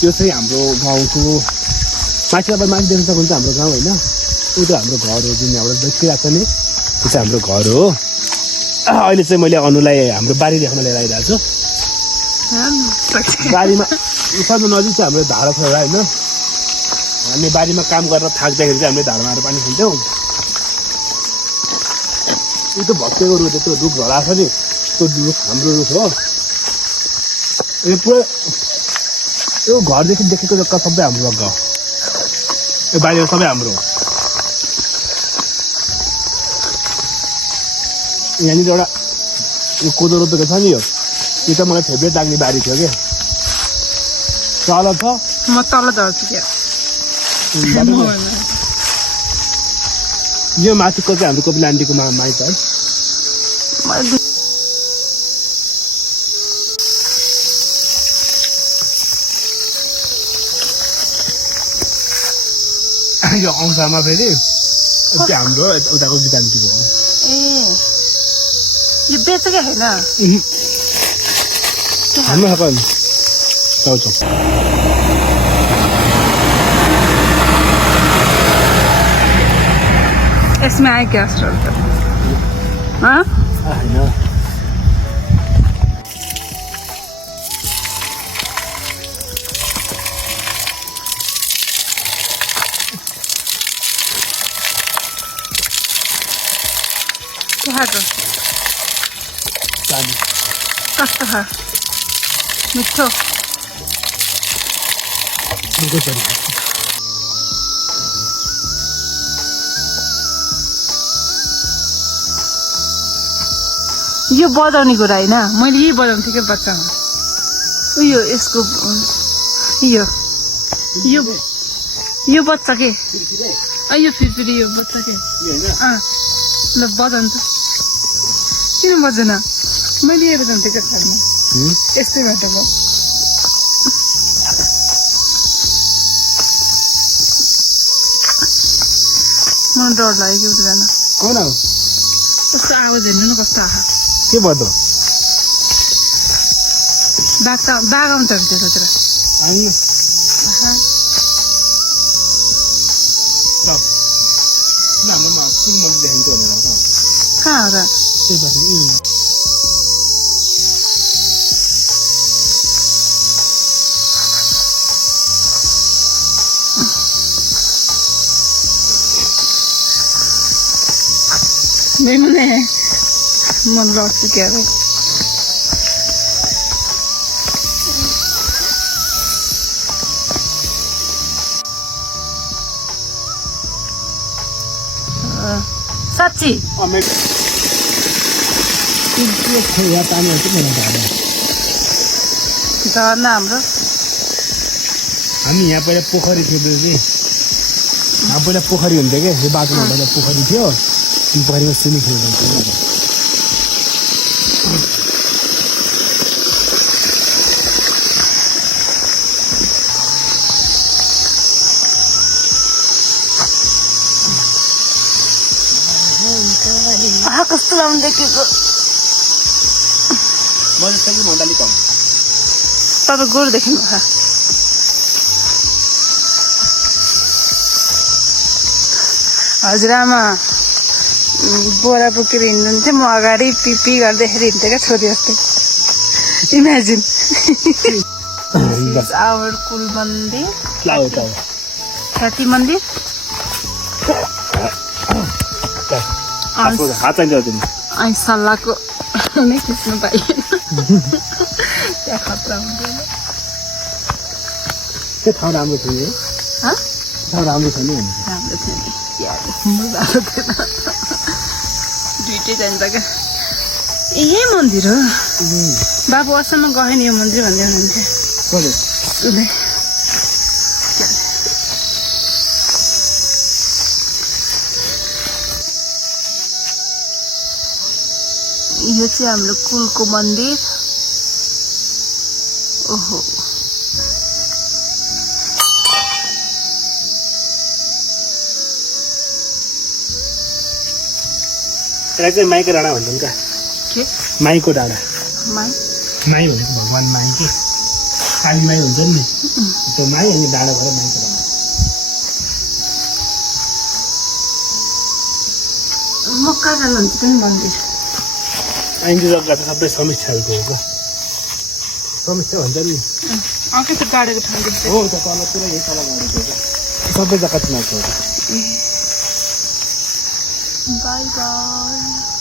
यो चाहिँ हाम्रो गाउँको माथि अब माथि देख्न सक्नुहुन्छ हाम्रो गाउँ होइन ऊ त हाम्रो घर हो जुन हाम्रो देखिरहेको छ नि त्यो चाहिँ हाम्रो घर हो अहिले चाहिँ मैले अनुलाई हाम्रो बारी देख्न लिएर आइरहेको छु बारीमा सबभन्दा नजिक चाहिँ हाम्रो धारा छ होइन हामी बारीमा काम गरेर थाक्दाखेरि चाहिँ हामीले धारामा आएर पानी खान्छौँ यो त भत्केको रुख त्यो रुख झरा छ नि त्यो रुख हाम्रो रुख हो यो पुरा यो घरदेखि देखेको जग्गा सबै हाम्रो जग्गा हो यो बारीमा सबै हाम्रो हो यहाँनिर एउटा यो कोदो रोपेको छ नि यो त मलाई फेभरेट लाग्ने बारी थियो क्या तल छ म तल झर्छु क्या यो माथिको चाहिँ हाम्रो कपिल आन्टीको माइत है यो औँसामा फेरि त्यो हाम्रो उताको गीता आन्टीको हो यो बेचेकै होइन हाम्रो खाएको चाउचाउ यसमें आए क्या स्टोर हाँ होइन कस्तो छ मिठो यो बजाउने कुरा होइन मैले यही बजाउँथेँ क्या बच्चामा उयो यसको यो यो यो बच्चा के यो फिरफिरी यो बच्चा के ल बजाउनु त किन बजेन मैले यही बजाउँथेँ क्या खालमा यस्तै घटेको मलाई डर लाग्यो कि उठ्दैन कस्तो आवाज हेर्नु न कस्तो आहा के भयो बाघ आउँछ त्यतातिर कहाँ हो र मैंने मन लौट क्या है साँच्ची झर्ना हाम्रो हामी यहाँ पहिला पोखरी थियो यहाँ पहिला पोखरी हुन्थ्यो क्या यो बाटोमा पहिला पोखरी थियो पोखरीमा स्विमिङ खेल्नु कस्तो लाउनु देखेको म जस्तो कि भन्दा अलिक कम तपाईँ गोरु देख्नु भयो हजुरआमा बोरा बोकेर हिँड्नुहुन्थ्यो म अगाडि पिपी गर्दाखेरि हिँड्थेँ क्या छोरी जस्तै इमेजिन आवर कुल मन्दिर ख्याति मन्दिर अनि सल्लाहको नै खिच्नु पाइएन त्यहाँ खतरा हुँदैन त्यो ठाउँ राम्रो थियो नि ठाउँ राम्रो छ नि राम्रो थियो नि राम्रो थिएन दुइटै जान्छ क्या यही मन्दिर हो बाबु असम्म गयो नि यो मन्दिर भन्दै हुनुहुन्थ्यो यो चाहिँ हाम्रो कुलको मन्दिर ओहो त्यसलाई चाहिँ माईको डाँडा भन्छन् क्या के माईको डाँडा माई माई भनेको भगवान् माई के काली माई हुन्छ नि त्यो माई अनि डाँडा भएर माई चलाउँछ म कहाँ जानुहुन्छ पनि मन्दिर आइन्जो जग्गा त सबै समीक्षाहरूको हो समीक्षा भन्छ नि अर्कै त गाडेको ठाउँ देख्छ हो त तल पुरा यही तल गाडेको हो सबै जग्गा तिमीहरूको हो बाई बाई